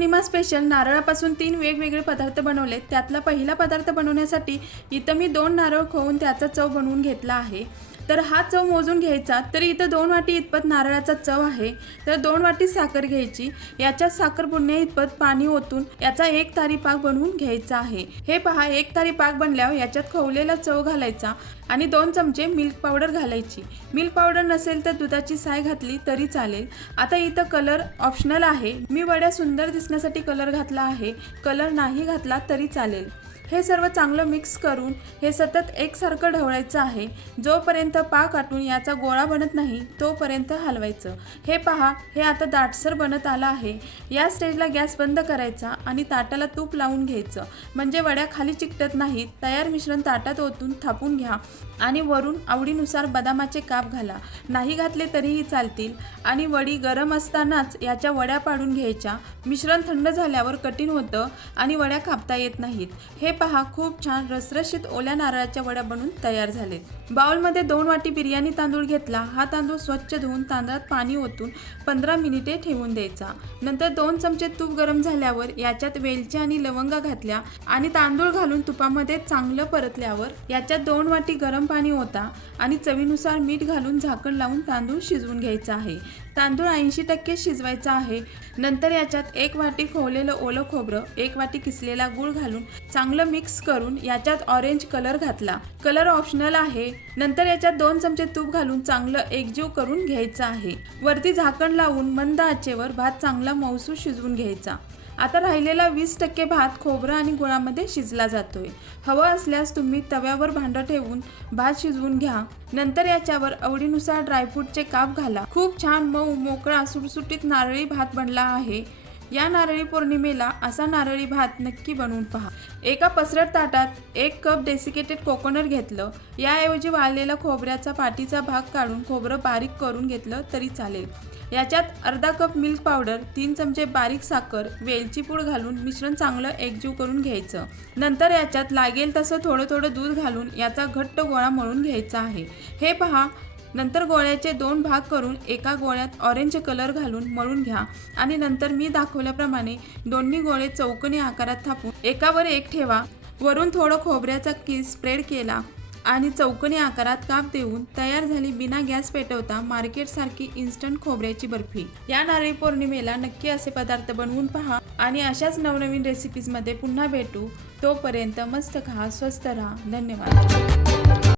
पौर्णिमा special नारळापासून तीन वेगवेगळे पदार्थ बनवले. त्यातला पहिला पदार्थ बनवण्यासाठी इथं मी दोन नारळ खोवून त्याचा चव बनवून घेतला आहे. तर हा चव मोजून घ्यायचा तर इथं दोन वाटी इतपत नारळाचा चव आहे. तर दोन वाटी साखर घ्यायची. याच्यात साखर बुडण्या इतपत पाणी ओतून याचा एक तारी पाक बनवून घ्यायचा आहे. हे पहा एक तारी पाक बनल्यावर याच्यात खवलेला चव घालायचा. आणि दोन चमचे मिल्क पावडर घालायची. मिल्क पावडर नसेल तर दुधाची साय घातली तरी चालेल. आता इथं कलर ऑप्शनल आहे. मी वड्या सुंदर दिसण्यासाठी कलर घातला आहे. कलर नाही घातला तरी चालेल. हे सर्व चांगलं मिक्स करून हे सतत एकसारखं ढवळायचं आहे. जोपर्यंत पाक आटून याचा गोळा बनत नाही तोपर्यंत हलवायचं. हे पहा हे आता दाटसर बनत आलं आहे. या स्टेजला गॅस बंद करायचा आणि ताटाला तूप लावून घ्यायचं. म्हणजे वड्या खाली चिकटत नाहीत तयार मिश्रण ताटात ओतून थापून घ्या आणि वरून आवडीनुसार बदामाचे काप घाला. नाही घातले तरीही चालतील. आणि वडी गरम असतानाच याच्या वड्या पाडून घ्यायच्या. मिश्रण थंड झाल्यावर कठीण होतं आणि वड्या कापता येत नाहीत. हे पहा खूप छान रसरशीत ओल्या नारळाच्या वड्या बनून तयार झाले. बाउलमध्ये दोन वाटी बिर्याणी तांदूळ घेतला. हा तांदूळ स्वच्छ धुवून तांदळात पाणी ओतून पंधरा मिनिटे ठेवून द्यायचा. नंतर दोन चमचे तूप गरम झाल्यावर याच्यात वेलची आणि लवंगा घातल्या आणि तांदूळ घालून तुपामध्ये चांगलं परतल्यावर याच्यात दोन वाटी गरम पाणी होता आणि चवीनुसार मीठ घालून झाकण लावून तांदूळ शिजवून घ्यायचा आहे. तांदूळ ऐंशी टक्के शिजवायचा आहे. नंतर याच्यात एक वाटी खोवलेलं ओलं खोबरं एक वाटी किसलेला गूळ घालून चांगलं मिक्स करून याच्यात ऑरेंज कलर घातला. कलर ऑप्शनल आहे. नंतर याच्यात दोन चमचे तूप घालून चांगलं एकजीव करून घ्यायचं आहे. वरती झाकण लावून मंद आचेवर भात चांगला मौसू शिजवून घ्यायचा. आता राहिलेला वीस टक्के भात खोबरं आणि गुळामध्ये शिजला जातोय. हवं असल्यास तुम्ही तव्यावर भांडं ठेवून भात शिजवून घ्या. नंतर याच्यावर आवडीनुसार ड्रायफ्रूटचे काप घाला. खूप छान मऊ मोकळा सुटसुटीत नारळी भात बनला आहे. या नारळी पौर्णिमेला असा नारळी भात नक्की बनवून पहा. एका पसरट ताटात एक कप डेसिकेटेड कोकोनट घेतलं. याऐवजी वाळलेला खोबऱ्याचा पाठीचा भाग काढून खोबरं बारीक करून घेतलं तरी चालेल. याच्यात अर्धा कप मिल्क पावडर तीन चमचे बारीक साखर वेलची पूड घालून मिश्रण चांगलं एकजीव करून घ्यायचं. नंतर याच्यात लागेल तसं थोडं थोडं दूध घालून याचा घट्ट गोळा मळून घ्यायचा आहे. हे पहा नंतर गोळ्याचे दोन भाग करून एका गोळ्यात ऑरेंज कलर घालून मळून घ्या आणि नंतर मी दाखवल्याप्रमाणे दोन्ही गोळे चौकोनी आकारात थापून एकावर एक ठेवा. वरून थोडं खोबऱ्याचा किस स्प्रेड केला आणि चौकणी आकारात काप देऊन तयार झाली बिना गॅस पेटवता मार्केटसारखी इन्स्टंट खोबऱ्याची बर्फी. या नारळी पौर्णिमेला नक्की असे पदार्थ बनवून पहा आणि अशाच नवनवीन रेसिपीजमध्ये पुन्हा भेटू. तोपर्यंत मस्त खा स्वस्त राहा. धन्यवाद.